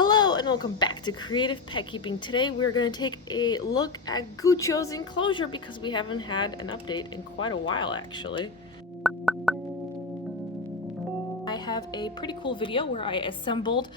Hello and welcome back to Creative Pet Keeping. Today we're going to take a look at Gecko's enclosure because we haven't had an update in quite a while actually. I have a pretty cool video where I assembled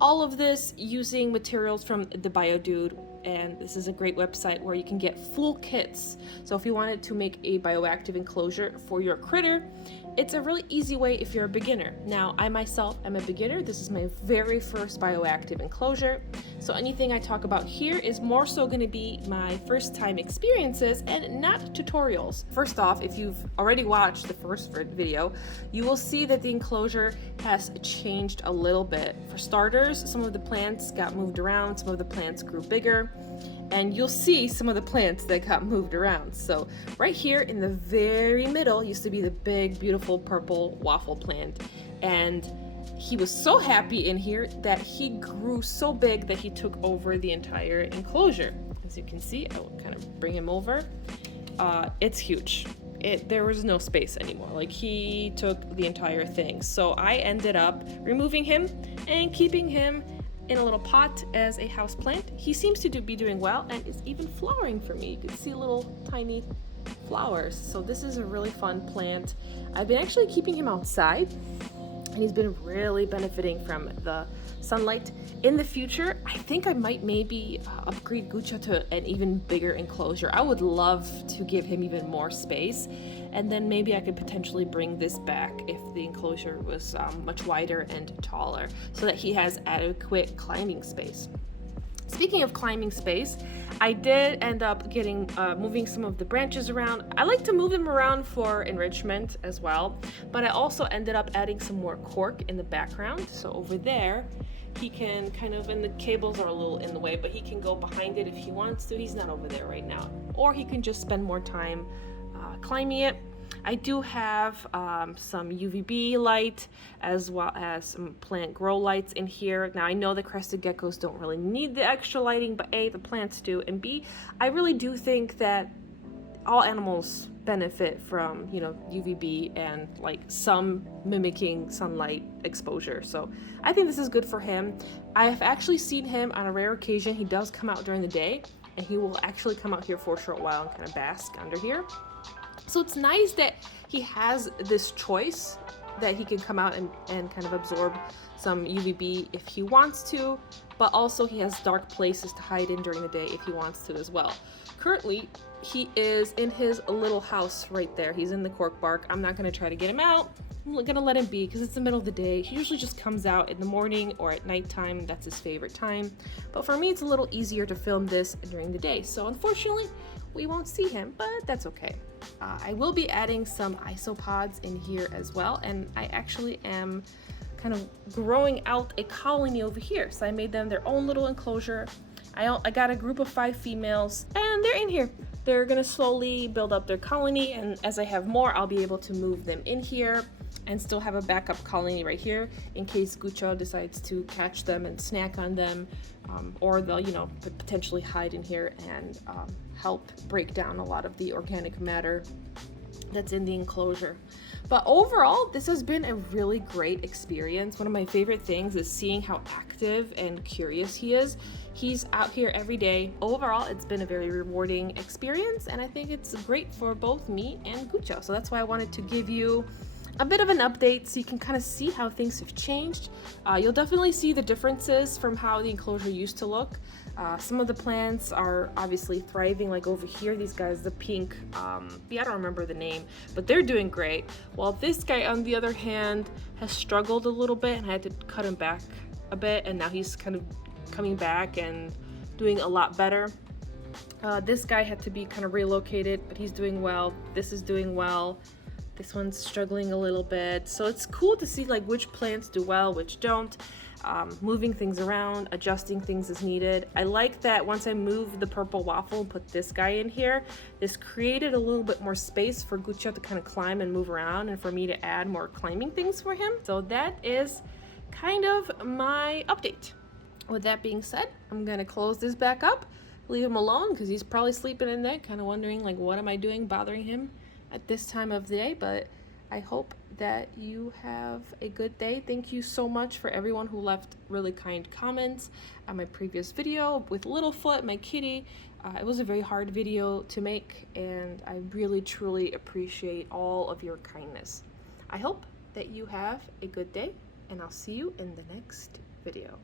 all of this using materials from the BioDude, and this is a great website where you can get full kits. So if you wanted to make a bioactive enclosure for your critter, it's a really easy way if you're a beginner. Now, I myself am a beginner. This is my very first bioactive enclosure. So anything I talk about here is more so going to be my first time experiences and not tutorials. First off, if you've already watched the first video, you will see that the enclosure has changed a little bit. For starters, some of the plants got moved around, some of the plants grew bigger, and you'll see some of the plants that got moved around. So right here in the very middle used to be the big, beautiful purple waffle plant. And he was so happy in here that he grew so big that he took over the entire enclosure. As you can see, I will kind of bring him over. It's huge. There was no space anymore. Like, he took the entire thing. So I ended up removing him and keeping him in a little pot as a house plant. He seems to be doing well and is even flowering for me. You can see little tiny flowers. So this is a really fun plant. I've been actually keeping him outside and he's been really benefiting from the sunlight. In the future, I think I might maybe upgrade Gecko to an even bigger enclosure. I would love to give him even more space, and then maybe I could potentially bring this back if the enclosure was much wider and taller so that he has adequate climbing space. Speaking of climbing space, I did end up moving some of the branches around. I like to move them around for enrichment as well, but I also ended up adding some more cork in the background. So over there, he can and the cables are a little in the way, but he can go behind it if he wants to. He's not over there right now. Or he can just spend more time climbing it. I do have some UVB light as well as some plant grow lights in here. Now, I know the crested geckos don't really need the extra lighting, but A, the plants do, and B, I really do think that all animals benefit from, UVB and like some mimicking sunlight exposure. So I think this is good for him. I have actually seen him on a rare occasion. He does come out during the day, and he will actually come out here for a short while and kind of bask under here. So it's nice that he has this choice that he can come out and kind of absorb some UVB if he wants to, but also he has dark places to hide in during the day if he wants to as well. Currently, he is in his little house right there. He's in the cork bark. I'm not going to try to get him out. I'm going to let him be because it's the middle of the day. He usually just comes out in the morning or at nighttime. That's his favorite time. But for me, it's a little easier to film this during the day. So unfortunately, we won't see him, but that's okay. I will be adding some isopods in here as well, and I actually am kind of growing out a colony over here. So I made them their own little enclosure. I got a group of 5 females, and they're in here. They're gonna slowly build up their colony, and as I have more, I'll be able to move them in here and still have a backup colony right here in case Gecko decides to catch them and snack on them, or they'll, potentially hide in here and help break down a lot of the organic matter that's in the enclosure. But overall, this has been a really great experience. One of my favorite things is seeing how active and curious he is. He's out here every day. Overall, it's been a very rewarding experience, and I think it's great for both me and Gecko. So that's why I wanted to give you a bit of an update so you can kind of see how things have changed. You'll definitely see the differences from how the enclosure used to look. Some of the plants are obviously thriving, like over here, these guys, the pink, I don't remember the name, but they're doing great. While this guy, on the other hand, has struggled a little bit, and I had to cut him back a bit, and now he's kind of coming back and doing a lot better. This guy had to be kind of relocated, but he's doing well. This is doing well. This one's struggling a little bit. So it's cool to see like which plants do well, which don't. Moving things around, adjusting things as needed. I like that once I moved the purple waffle and put this guy in here, this created a little bit more space for Gecko to kind of climb and move around, and for me to add more climbing things for him. So that is kind of my update. With that being said, I'm gonna close this back up, leave him alone because he's probably sleeping in there, kind of wondering like, what am I doing bothering him at this time of the day? But I hope that you have a good day. Thank you so much for everyone who left really kind comments on my previous video with Littlefoot, my kitty. It was a very hard video to make, and I really truly appreciate all of your kindness. I hope that you have a good day, and I'll see you in the next video.